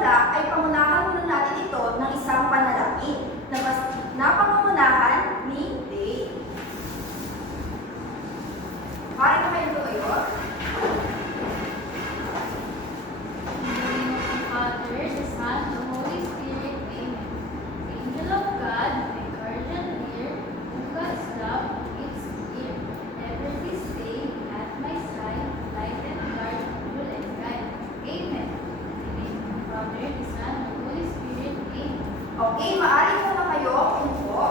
magsisimula ay pangunahan muna natin ito ng isang panalangin na pangungunahan ni Dave. Pare na kayo tumayo. Father, the Son, the Holy Spirit, Amen. Angel of God, my guardian dear, who God's love gives ear, ever this day at my side, light and guard, rule and guide. Amen. In the name of the Father, the Son, the Holy Spirit, Amen. Okay, maaari mo na kayo umupo.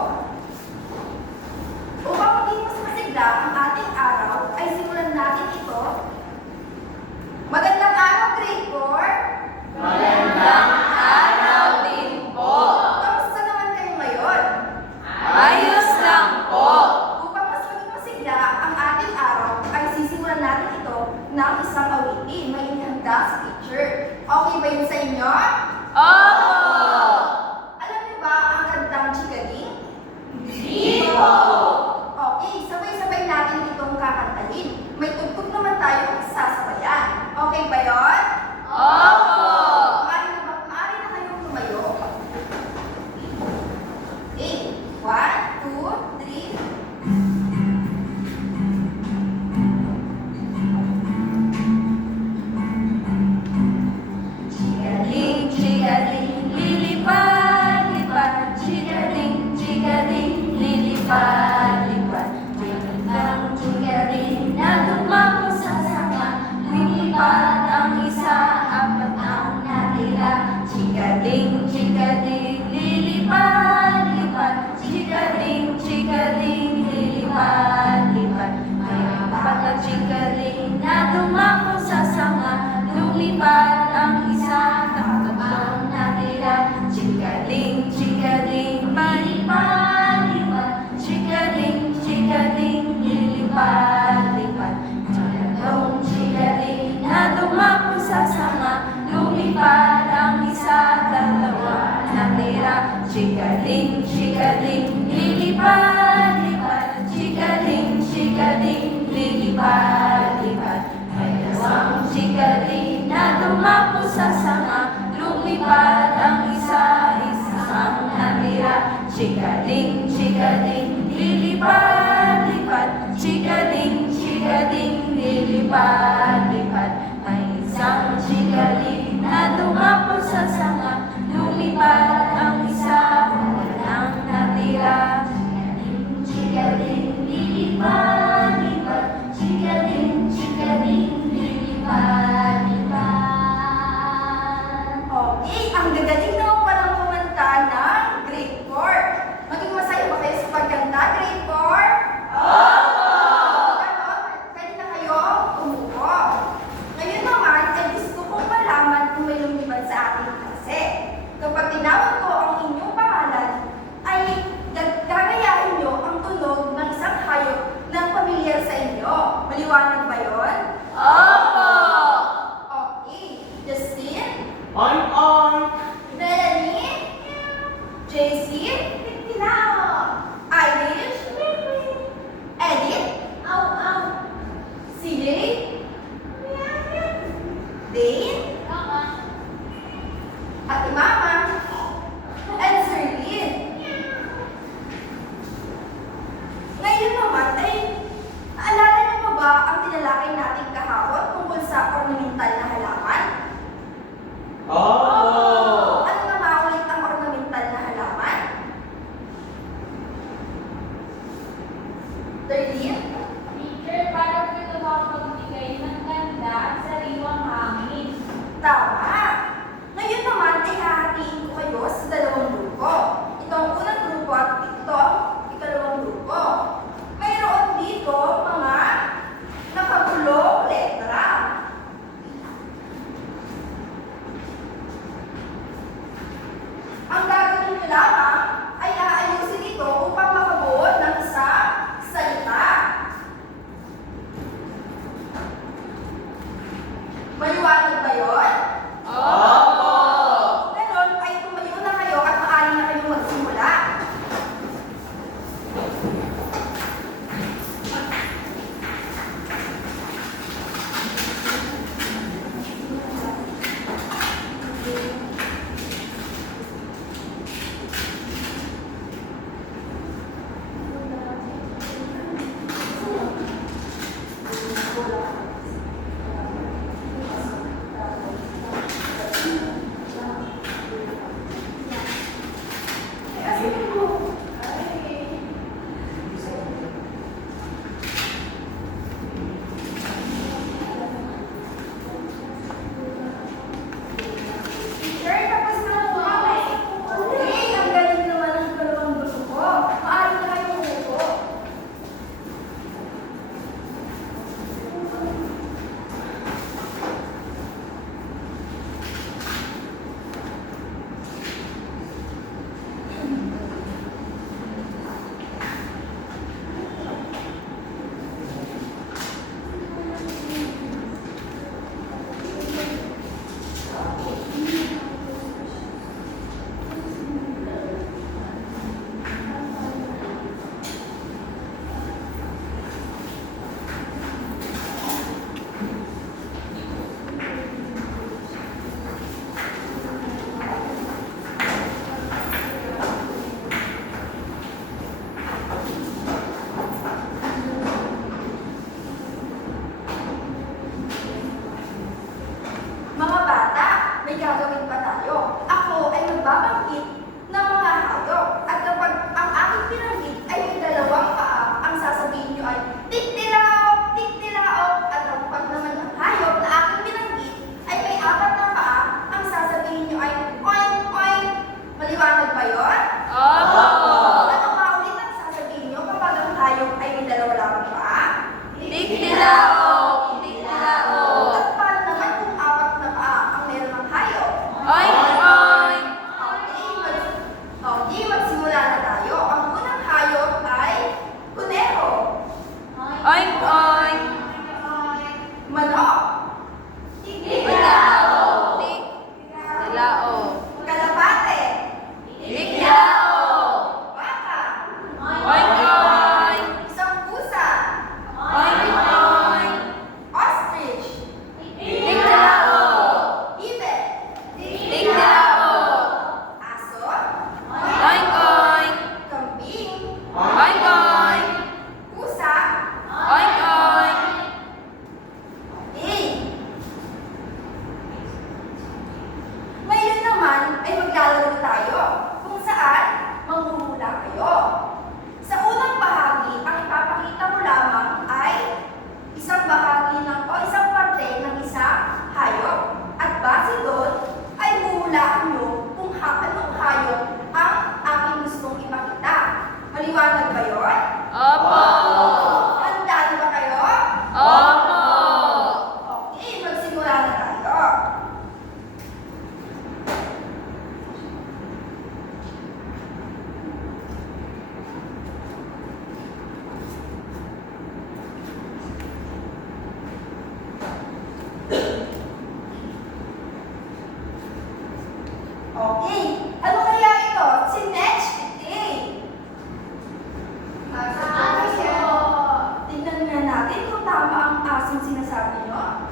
Upang hindi mas masigla ang ating araw, ay simulan natin ito. Magandang araw, grade 4! Magandang araw din po. Kamusta naman kayo ngayon? Ayos lang po. Upang mas maging masigla ang ating araw, ay sisimulan natin ito ng isang awitin. May inihanda sa teacher. Okay ba yun sa inyo? Opo. Alam niyo ba ang kantang Chigading? Hindi po. Okay, sabay-sabay natin itong kakantahin. May tugtog naman tayo sasabayan. Okay ba yun? Opo. Maaari na kayong tumayo. Okay, 1, 2, 3. Chigaling, chigaling, lilipad, lipad. Chigaling, chigaling, lilipad, lipad. Magandang chigaling na dumako sa sanga. Lilipad ang isa, apat ang natira. Chigaling, chigaling, lilipad, lipad. Chigaling, chigaling, lilipad, lipad. May apat na chigaling na dumako sa sanga. Lumipad ang isa, tatlong natira. Chigaling, chigaling, lilipad, lipad. Chigaling, chigaling, lilipad, lipad. Tatlong chigaling na dumako sa sanga. Lumipad ang isa, dalawa natira. Chigaling, chigaling, lilipad, lipad. Chigaling, chigaling, lilipad, lipad. May dalawang chigaling na dumako sa sanga. Lumipad ang isa, isang natira. Chigaling, chigaling, lilipad, lipad. Chigaling, chigaling, lilipad, lipad. May isang chigaling na dumako sa sanga. Lumipad ang isa, walang natira. Chigaling, chigaling, lilipad, lipad. Chigaling, chigaling, lilipad, lipad. Okay, ang gagaling naman palang kumanta ng grade 4. Maging masaya ba kayo sa pagkanta, grade 4? Pwede na kayo umupo. Ngayon naman, ay gusto kong malaman kung may lumipad sa ating klase. Kapag tinawag ko ang inyong pangalan, ay gagayahin nyo ang tunog ng isang hayop na pamilyar sa inyo. Maliwanag ba yun? Opo! Okay. Justin? On! Melanie? JC? Irish? Edith? CJ? Dane? Ate Mama? And Sir Lynn? Ngayon naman ay, naalala niyo pa ba ang tinalakay natin kahapon tungkol sa ornamental na halaman? Opo! Ano na nga ulit ang ornamental na halaman? Darlene? Teacher, para po ito makapagbigay ng ganda at sariwang hangin. Tama! Ngayon naman ay hahatiin ko kayo sa dalawang grupo. Ito ang unang grupo at ito ang ikalawang grupo. Mayroon dito mga nakagulong letra. Ang gagawin nyo lamang ay aayusin ito upang makabuo ng isang salita. Maliwanag ba yun? Opo! Kung ganon, ay tumayo na kayo at maaari na kayong magsimula. Okay, ano kaya ito? Si Netch Ite. Aso. Tignan nga natin kung tama ang asong sinasabi nyo.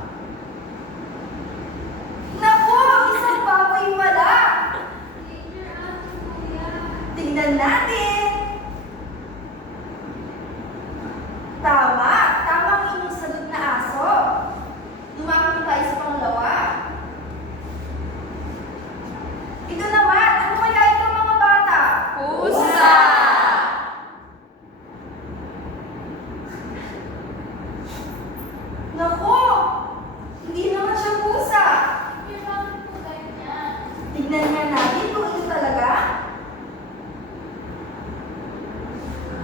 Naku! Isang baboy wala! Danger aso, kuya. Tingnan natin. Tama! Tama ang inyong sagot na aso. Lumapit tayo sa pangalawa. Ito naman, ano kaya ito mga bata? Pusa. Naku! Hindi naman siya pusa. Kuya, bakit po ganyan? Tignan nga natin kung ito talaga.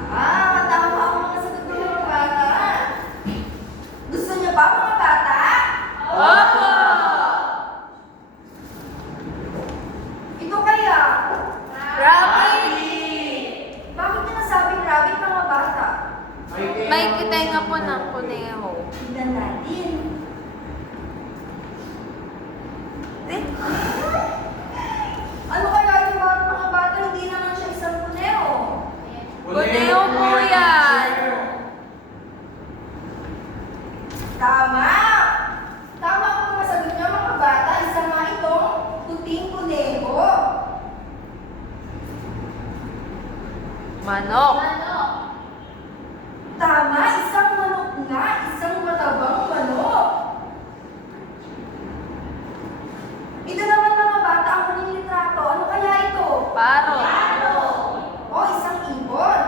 Tama ang mga sagot ng mga bata. Gusto niyo ba mga bata? Opo. Ito kaya? Rabbit. Bakit niyo nasabing rabbit mga bata? May kitenga po ng kuneho. Tignan natin. Ano kaya ito mga bata? Hindi naman siya isang kuneho. Kuneho po yan. Tama! Tama ang mga sagot niyo mga bata. Isa nga itong puting kuneho. Manok. Manok. Tama! Isang manok nga. Isang matabang manok. Ito naman mga bata ang huling litrato. Ano kaya ito? Paro. O, isang ibon.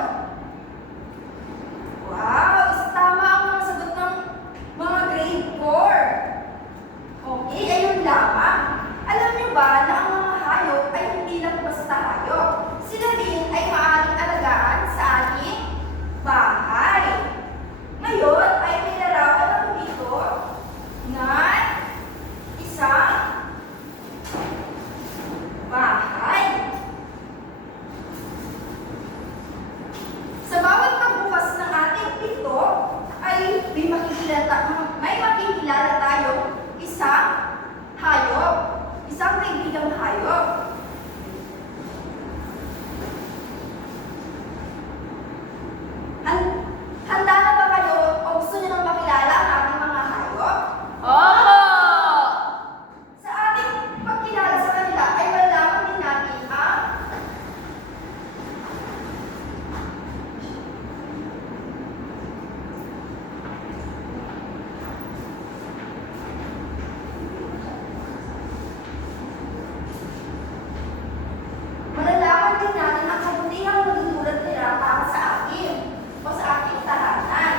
Wow! Tama ang mga sagot ng mga grade 4. Okay, ayun lamang. Alam niyo ba na ang mga hayop ay hindi lang basta hayop? Sila din ay maaaring alagaan sa ating bahay. Ngayon ay may larawan ako dito na isang bahay. Sa bawat pagbukas ng ating pinto ay may makikilala tayong isang hayop, isang kaibigang hayop. Handa na ba kayo o gusto niyo nang makilala ang ating mga hayop? Opo. Sa ating pagkilala sa kanila ay malalaman din natin ang malalaman din natin ang kabutihang nagdudulot nila para sa atin o sa ating tahanan.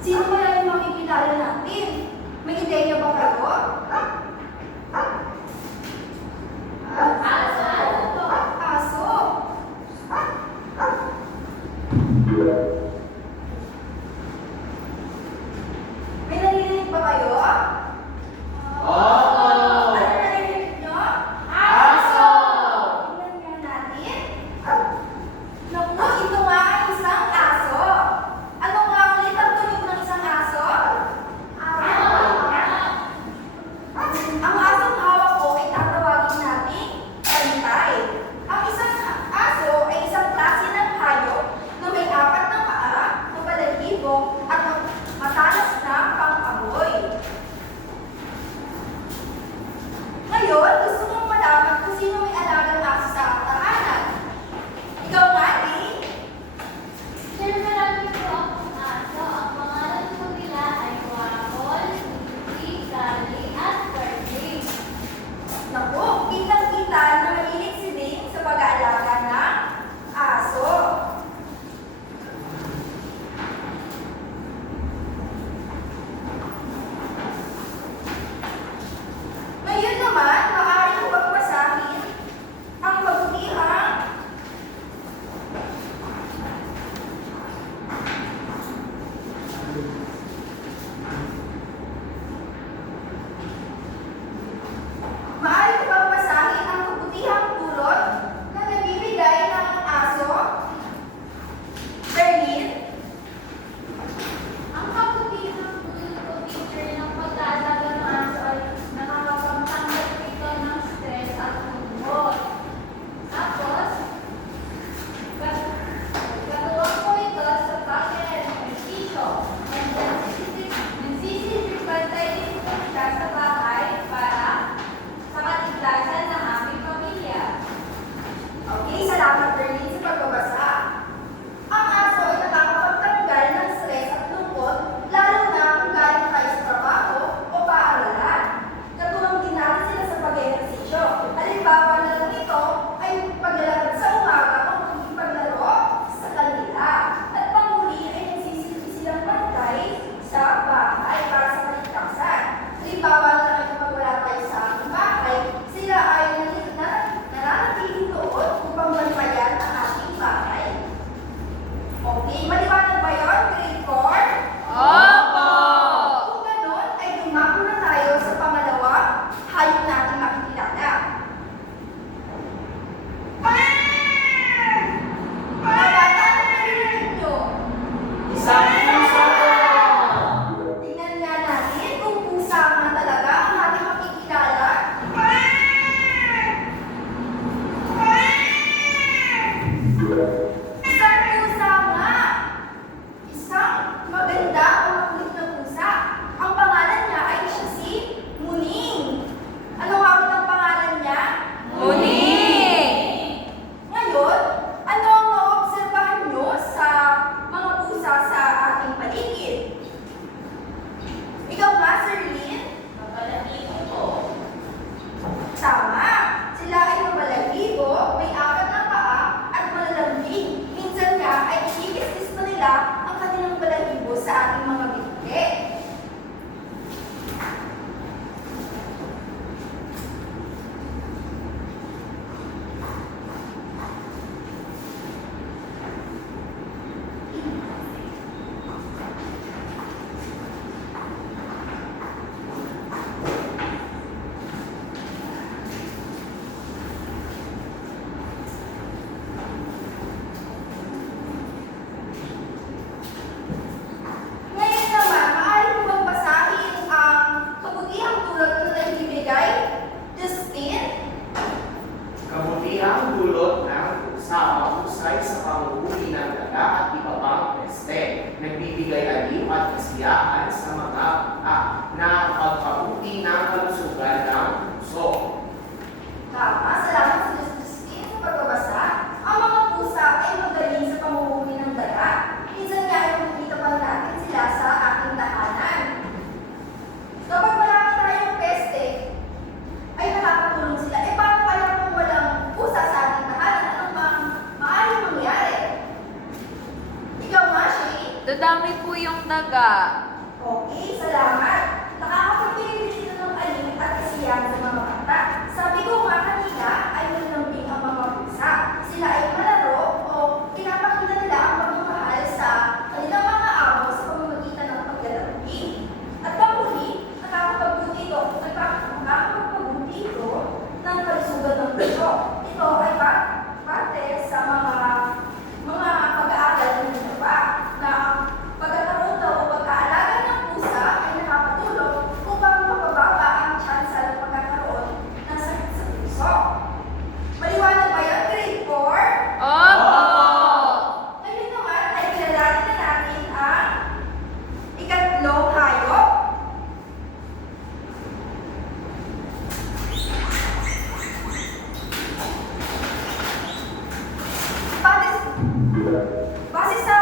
Sino kaya yung makikilala natin? May ideya ba kayo? Aso. May naririnig ba kayo? Opo. Ano naririnig nyo? Aso. Tingnan nga natin. Naku, ito nga ang isang aso. Ano nga ulit ang tunog ng isang aso? Ang asong hawak ko ay tatawagin nating bantay. Ang isang aso ay isang klase ng hayop na may 4 na paa, mabalahibo at matalas na pang-amoy. kagandahan sa mga nakapagpabuti ng kalusugan ng puso. Tama, salamat sa Justin sa pagbabasa. Ang mga pusa ay magaling sa pamumuhay ng dala. Minsan nga ay makikita pa natin sila sa ating tahanan. Kapag marami tayong peste, ay nakakatulong sila. Eh paano kaya kung walang pusa sa ating tahanan? Anong maaaring mangyari? Ikaw nga, Shay? Dadami po yung daga. Okay, salamat. Nakakapagpili sila ng aling at kasiyahan sa mga bata. Sabi ko nga kanina ay malambing ang mga pusa. Sila ay malaro o pinapakita nila ang pagmamahal sa kanilang mga amo sa pamamagitan ng paglalambing. At panghuli, nakakapagbuti ito ng kalusugan ng puso. Ito ay parte sa mga pag-aaral ng iba na pagkakaroon daw o pagkaalaga ng pusa ay nakakatulong upang mapababa ang tsansa ng pagkakaroon ng sakit sa puso. Maliwanag ba yan, grade 4? Opo! Ngayon naman ay kilalanin na natin ang ikatlong hayop. Base sa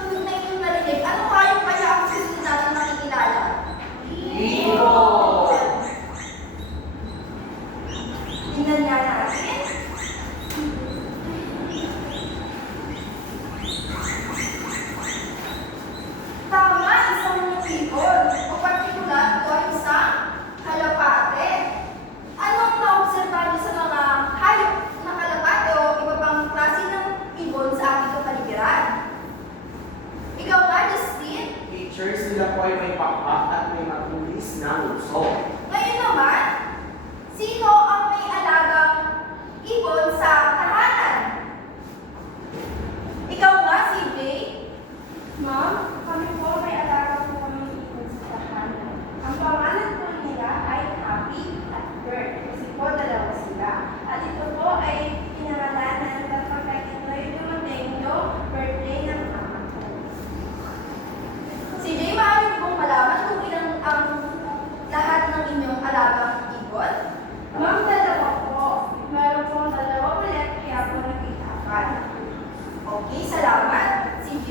tunog na inyong narinig, anong hayop kaya ang susunod natin makikilala? Ibon! Tingnan nga natin. Tama, isang ibon. O partikular, ito ay isang kalapate. Anong naobserbahan niyo sa mga hayop na kalapate o iba pang klase ng ibon sa ating kapaligiran? Ikaw nga, Justin? Teacher, sila po ay may pakpak at may matulis na nguso. Ngayon naman, sino ang may alagang ibon sa tahanan? Ikaw nga, CJ? Ma'am, kami po may alaga po kami ibon sa tahanan. Ang pangalan po nila ay Happy at Bird. Kasi po dalawa sila. At ito po ay pinangalanan kapag ito ay dumating yung birthday ng mama ko. CJ, maaari mo bang malaman kung ilang ang lahat ng inyong alagang ibon? Ma'am, dalawa po. Meron po dalawa ulit, kaya po nag-itapan. Okay, salamat. CJ?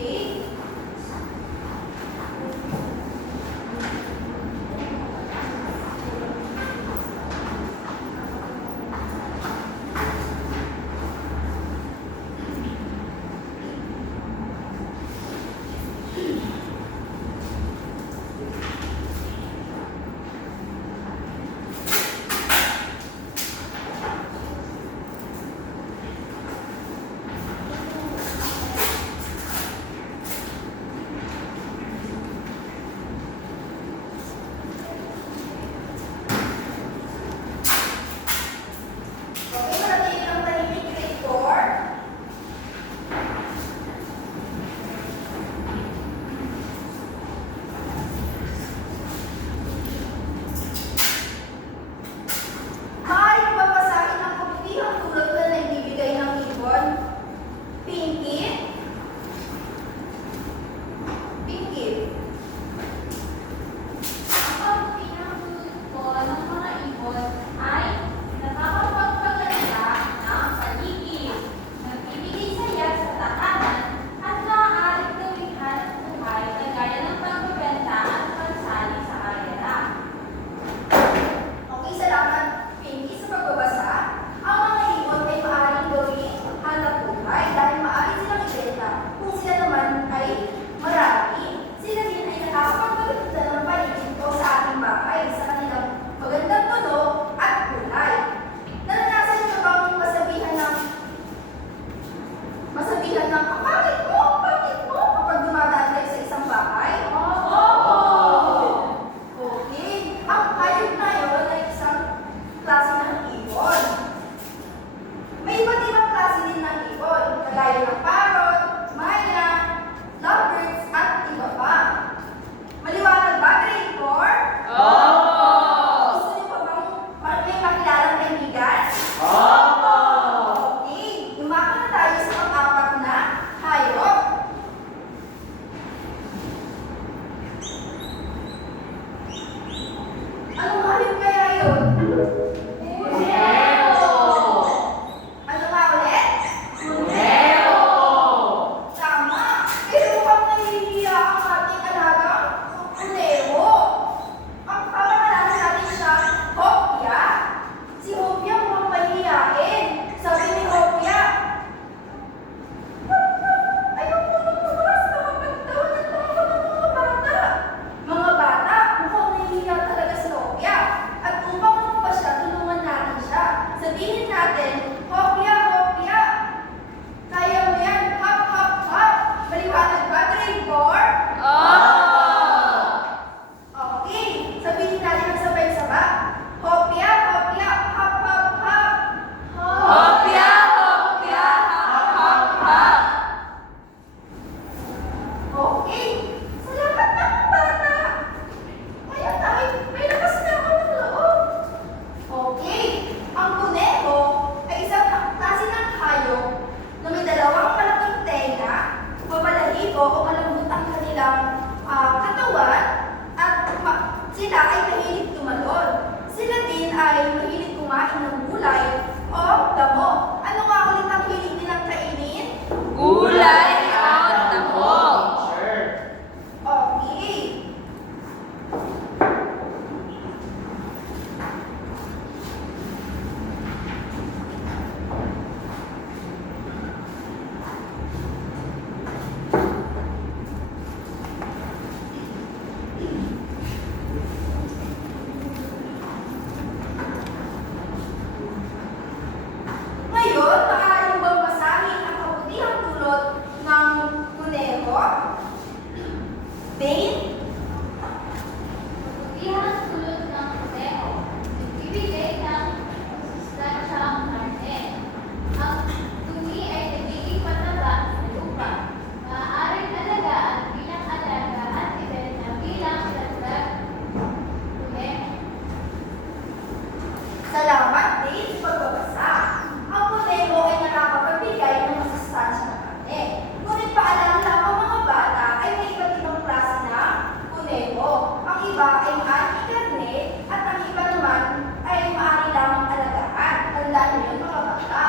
Ano nga ulit? Kunero! Tama! Pero mukhang nahihiya ang ating alagang kuneho. Ang papakalaman natin siya, Hopia. Si Hopia mukhang mahihiyain. Sabi ni Hopia, ayaw ko lumabas, nakapagtawa ng tawa ng mga bata. Mga bata, mukhang nahihiya talaga si Hopia. At upang lumabas siya, tulungan natin siya. Sabihin natin, Hopia, Hopia, kaya mo yan, hop, hop, hop. Maliwanag ba, grade 4? Okay, sabihin natin ang sabay-sabay. Hopia, Hopia, hop, hop, hop. Hopya, hopya, hop, hop, hop. Okay, salamat na mga bata. Ngayon ay may lakas na ako ng loob. Okay, ang kuneho ay isang klase ng hayop na may dalawang malaking tenga, mabalahibo o malambot ang kanilang katawan at sila ay mahilig tumalon. Sila din ay mahilig kumain ng gulay o damo. Ano nga ulit ang hilig nilang kainin? Gulay at damo. Teacher. Okay. Ngayon, maaari mo bang basahin ang kabutihang dulot ng kuneho? Bane? Kabutihang tulad ng kuneho, nagbibigay ng sustansyang karne. Ang dumi ay nagiging mataba sa lupa. Maaaring alagaan bilang alaga at ibenta bilang dagdag kuneho. Salamat din sa pagbabasa. Ang kuneho ay nakakapagbigay ng masustansya na karne. Ngunit paalala lang ang mga bata ay may iba't ibang klase ng kuneho. Ang iba ay maaaring karne at ang iba naman ay maaari lamang alagaan. Tandaan niyo yun mga bata.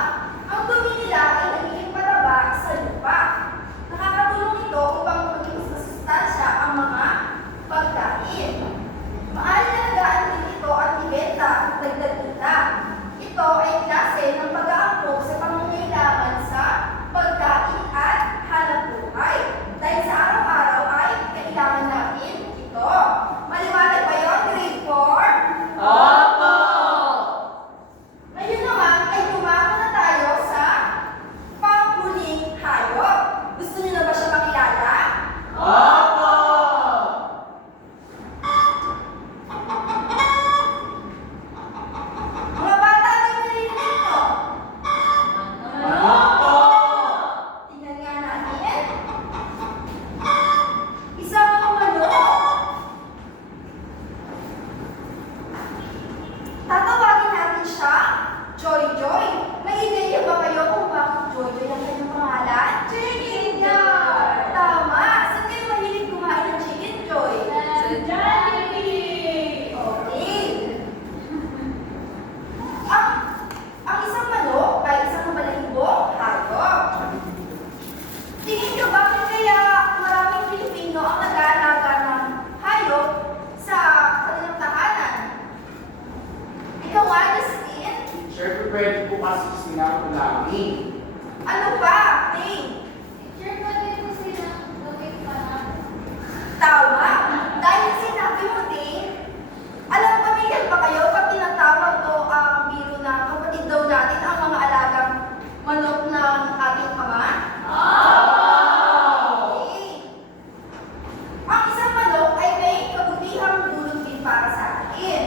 Ang dumi nila ay nagiging pataba sa lupa. Nakakatulong ito upang maging mas masustansya ang mga pagkain. Maaari alagaan din ito at ibenta at dagdag kita. Ito ay klase ng pag-aangkop sa pangangailangan sa pagkain at hanap buhay. Dahil sa araw-araw ay kailangan natin ito. Maliwanag ba yun, grade 4? Opo. Ngayon naman ay dumako na tayo sa panghuling hayop. Gusto niyo na ba siya makilala? Opo! Mga bata, ano yung narinig nyo? Manok po! Tingnan nga natin. Isang manok. Tatawagin natin siya, Joy Joy. May ideya ba kayo kung bakit Joy Joy ang kanyang pangalan? Chicken Joy! Tama! Saan kayo mahilig kumain ng Chicken Joy? Jollibee! Okay. Ang isang manok ay isang malahibong hayop. Tingin niyo bakit kaya maraming Pilipino ang nag-aalaga ng hayop sa kanilang tahanan? Ikaw nga, Justin? Teacher, prepared po kasi sila ang namin. Ano ba? Name? Teacher, pwede po silang gawin pa namin. Tama. Dahil sinabi mo din, alam pamilya ba kayo pag tinatawag ko ang biro na kapatid daw natin ang mga alagang manok ng ating ama? Okay. Ang isang manok ay may kabutihang dulot din para sa atin.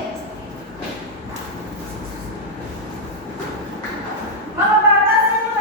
Mga bata, sa inyo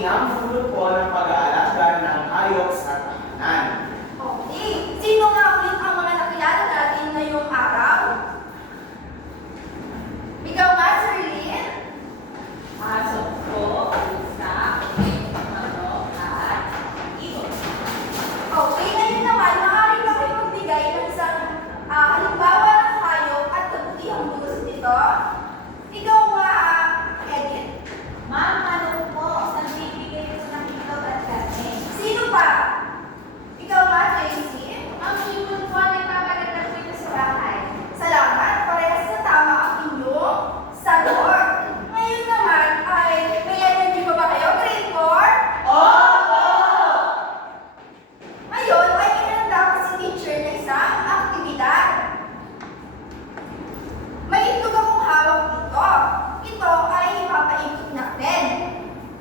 pinamulot po ng pag-aalaga ng hayop sa tahanan. Okay, sino nga ulit ang mga nakilala natin ngayong araw? Ikaw nga, Sir Lynn? Aso po, pusa, manok, at ibon. Okay, ngayon naman, maaari ba kayo magbigay ng isang halimbawa ng hayop at kabutihang dulos nito? Ikaw nga, Edith. Ma'am, ano po? Nagbibigay ito ng itlog at karne. Sino pa? Ikaw nga, Tracy. Ang ibon po ay nagpapagandang dito sa bahay. Salamat, parehas na tama ang inyong sagot. Ngayon naman ay, may energy pa ba kayo, grade 4? Ngayon ay inihanda ko si teacher na isang aktibidad. May itlog akong hawak dito. Ito ay ipapaikot natin.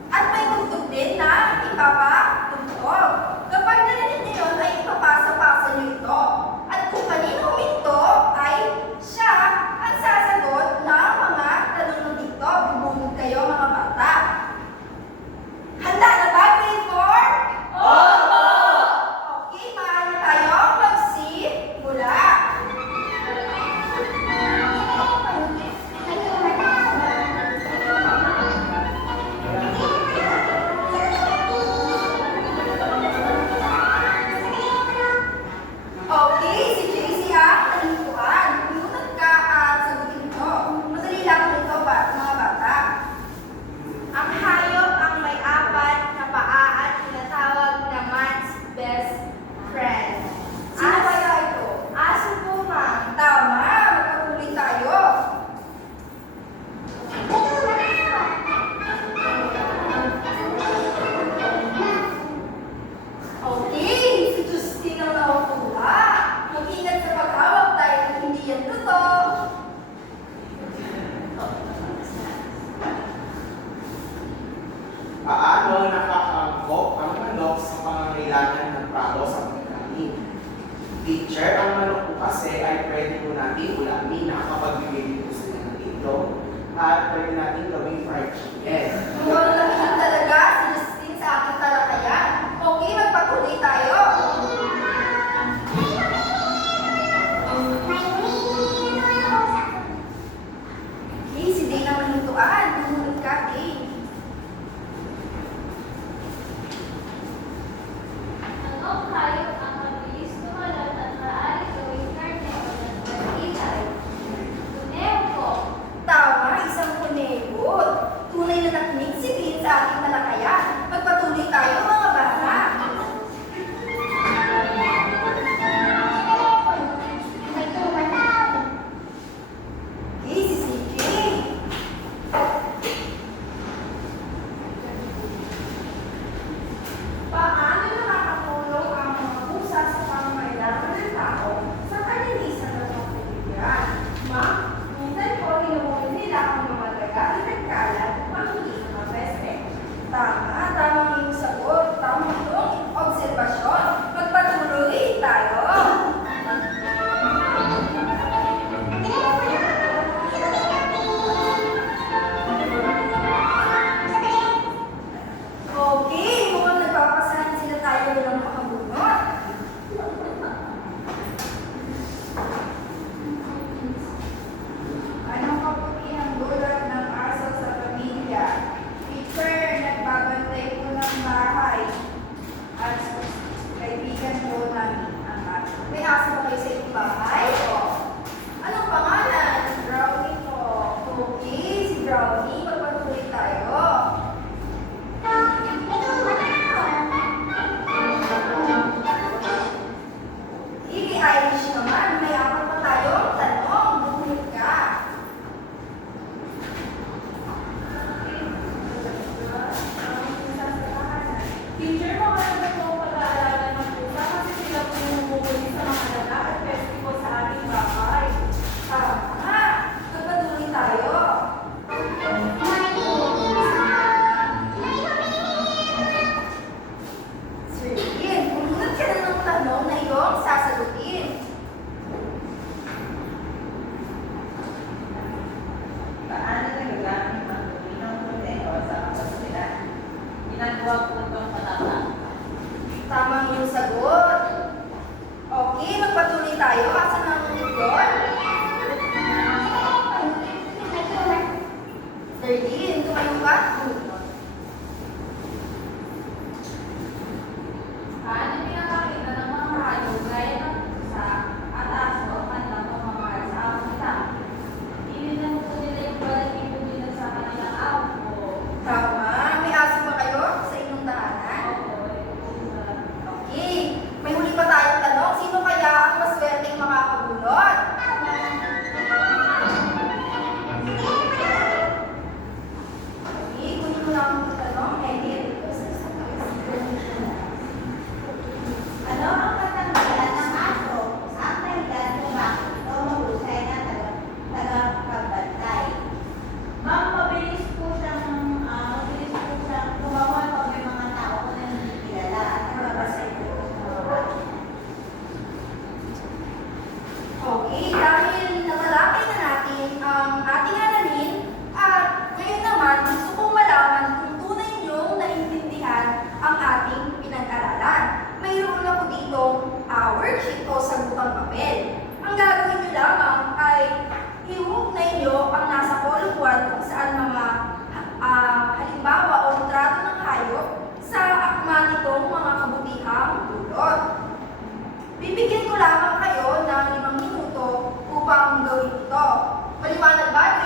At may tugtog din na ipapatugtog. Kapag narinig niyo yun, ay ipapasa-pasa niyo ito. At kung kanino huminto, ay siya ang sasagot ng mga tanong dito. Bubunod kayo mga bata. Handa na ba, grade 4? Okay, maaari na tayo magsimula. Okay, si JC ha, talintuan. Pumunod ka at sagutin ito. Madali lang ito ba, mga bata. Ang hayop ang may apat na paa at tinatawag na man's best friend. Sino kaya ito? Aso po, ma'am. Tama, magpatuloy tayo. Okay, si Justine ang nakukuha. Mag-ingat sa paghawak dahil hindi yan totoo. Paano nakakaangkop ang manok sa pangangailangan ng tao sa pagkain? Teacher, ang manok po kasi ay pwede po natin ulamin na kapag bibili po sila ng itlog at pwede natin gawing fried chicken. Mukhang nakinig talaga si Justine sa ating talakayan. Okay, magpatuloy tayo. Okay, si Dane ang manintuan. Tumunod ka, Dane. Anong hayop ang mabilis tumalon at maaari gawing karne o nagpapitay? Tuneo po. Tama, isang kunego. Tunay na nakinig si Dane naman, huwag po itong patata. Tamang yung sagot. Okay, magpatuloy tayo. Asan ang itlog? Darlene, tumayo ka? Paano pinakakita ng mga hayop gaya ng pusa at aso ang nagpapamahal sa Afrika? Tininan po nila yung balahibo nila sa kanilang ako. Tama. May aso ba kayo sa inyong tahanan? Opo, ito po sa... Okay. May huli pa tayong tanong. Sino kaya ang maswerteng makakabunot? Okay, kunin mo lang ang tanong. Edit. Ano ang katanggalan ng aso? Ang dahilan kung bakit ito mahusay na tagapagbantay? Ma'am, mabilis po siyang tumawa pag may mga tao ko na hindi kilala at nababasa ito sa mga bata. Okay, dahil natalakay na natin ang ating aralin, at ngayon naman gusto kong malaman kung tunay niyong naiintindihan ang ating pinag-aralan. Mayroon ako ditong worksheet o sagupang papel. Ang gagawin niyo lamang ay iugnay niyo ang nasa column 1 kung saan mga halimbawa o retrato ng hayop sa akma nitong mga kabutihang dulot. Bibigyan ko lamang kayo ng 5 minuto upang gawin ito. Maliwanag ba,